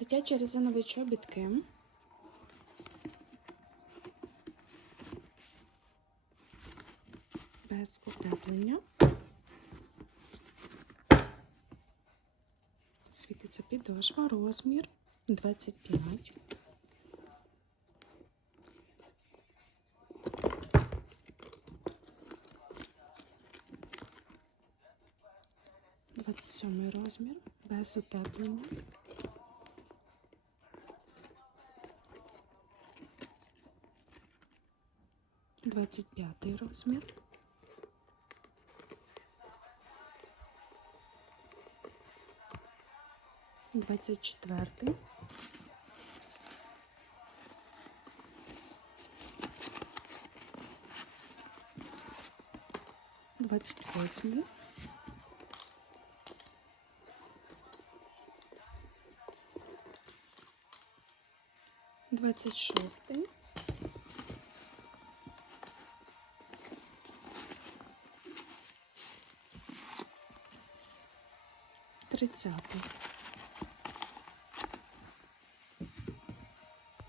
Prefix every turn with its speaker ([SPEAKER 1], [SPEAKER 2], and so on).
[SPEAKER 1] Дитячі резинові чобітки. Без утеплення. Світиться підошва, розмір 25. Двадцять сьомий розмір, без утеплення. Двадцять п'ятий розмір. Двадцять четвертий. Двадцять восьмий. Двадцять шостий. Тридцятий.